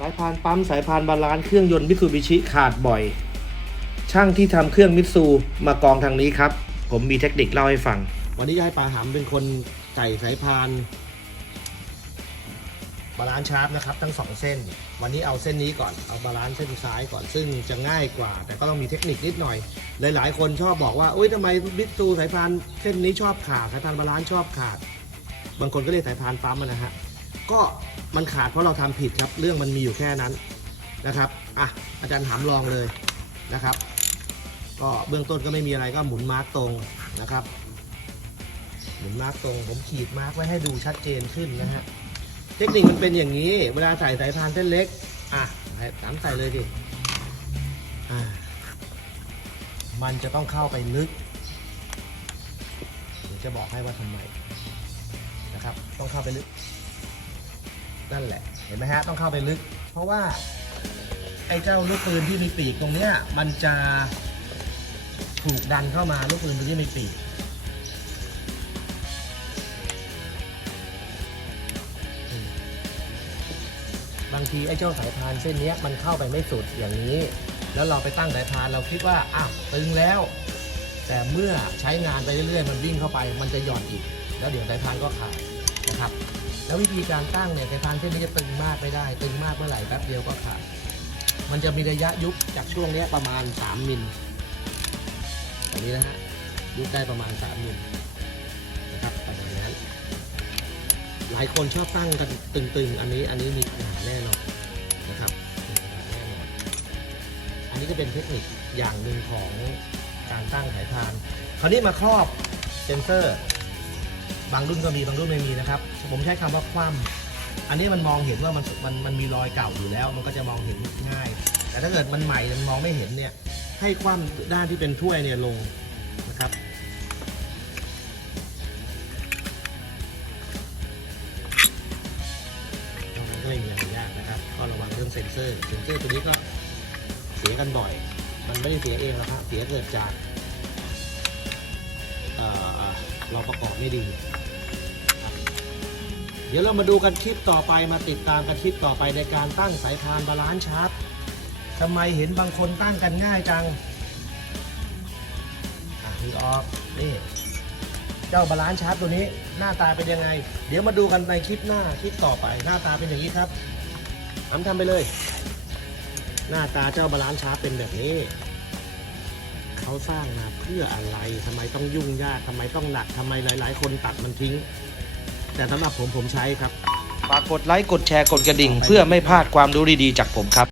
สายพานปั๊มสายพานบาลานซ์เครื่องยนต์มิตซูบิชิขาดบ่อย ช่างที่ทำเครื่องมิตซูมากองทางนี้ครับ ผมมีเทคนิคเล่าให้ฟัง วันนี้จะให้ปาหำเป็นคนใส่สายพานบาลานซ์ชาร์ปนะครับทั้งสองเส้น วันนี้เอาเส้นนี้ก่อนเอาบาลานซ์เส้นซ้ายก่อนซึ่งจะง่ายกว่า แต่ก็ต้องมีเทคนิคนิดหน่อย หลาย ๆ คนชอบบอกว่าอุ้ยทำไมมิตซูสายพานเส้นนี้ชอบขาดสายพานบาลานซ์ชอบขาด บางคนก็เรียกสายพานปั๊มนะฮะก็ มันขาดเพราะเราทำผิดครับ เรื่องมันมีอยู่แค่นั้นนะครับอะอาจารย์ถามลองเลยนะครับ ก็เบื้องต้นก็ไม่มีอะไรก็หมุนมาร์กตรงนะครับ หมุนมาร์กตรง ผมขีดมาร์กไว้ให้ดูชัดเจนขึ้นนะฮะเทคนิคมันเป็นอย่างนี้ เวลาใส่สายพานเส้นเล็กอะสามใส่เลยดิอ่ามันจะต้องเข้าไปลึกเดี๋ยวจะบอกให้ว่าทำไมนะครับ ต้องเข้าไปลึก นั่นแหละ เห็นไหมฮะ ต้องเข้าไปลึก เพราะว่าไอ้เจ้าลูกปืนที่มีปีกตรงเนี้ย มันจะถูกดันเข้ามาลูกปืนตัวที่มีปีก บางทีไอ้เจ้าสายพานเส้นเนี้ยมันเข้าไปไม่สุดอย่างนี้ แล้วเราไปตั้งสายพานเราคิดว่าอ้าวตึงแล้ว แต่เมื่อใช้งานไปเรื่อยๆ มันวิ่งเข้าไป มันจะหย่อนอีก แล้วเดี๋ยวสายพานก็ขาด นะครับ แล้ววิธีการตั้งเนี่ยสายพานเส้นนี้จะตึงมากไม่ได้ ตึงมากเมื่อไหร่แป๊บเดียวก็ขาดมันจะมีระยะยุบจากช่วงนี้ประมาณ 3มิลอันนี้นะฮะยุบได้ประมาณ 3มิลนะครับประมาณนั้นหลายคนชอบตั้งกันตึงๆ อันนี้อันนี้มีปัญหาแน่นอนนะครับมีปัญหาแน่นอนอันนี้ก็เป็นเทคนิคอย่างหนึ่งของการตั้งสายพาน คราวนี้มาครอบเซนเซอร์ บางรุ่นก็มีบางรุ่นไม่มีนะครับ ผมใช้คำว่าคว่ำอันนี้มันมองเห็นว่ามันมันมันมีรอยเก่าอยู่แล้ว มันก็จะมองเห็นง่าย แต่ถ้าเกิดมันใหม่มันมองไม่เห็นเนี่ย ให้คว่ำด้านที่เป็นถ้วยเนี่ยลงนะครับมันก็ไม่มีอะไรยากนะครับ ก็ระวังเรื่องเซ็นเซอร์ เซ็นเซอร์ตัวนี้ก็เสียกันบ่อย มันไม่ได้เสียเองหรอกครับ เสียเกิดจากเอ่อเราประกอบไม่ดี เดี๋ยวเรามาดูกันคลิปต่อไปมาติดตามกันคลิปต่อไปในการตั้งสายพานบาลานซ์ชาร์จทำไมเห็นบางคนตั้งกันง่ายจังอะนี่ออกนี่เจ้าบาลานซ์ชาร์จตัวนี้หน้าตาเป็นยังไง เดี๋ยวมาดูกันในคลิปหน้าคลิปต่อไป หน้าตาเป็นอย่างนี้ครับทำทำไปเลย หน้าตาเจ้าบาลานซ์ชาร์จเป็นแบบนี้เขาสร้างมาเพื่ออะไรทำไมต้องยุ่งยากทำไมต้องหนักทำไมหลาย ๆ คนตัดมันทิ้ง แต่สำหรับผมผมใช้ครับ ฝากกดไลค์ กดแชร์ กดกระดิ่ง เพื่อไม่พลาดความรู้ดีๆจากผมครับ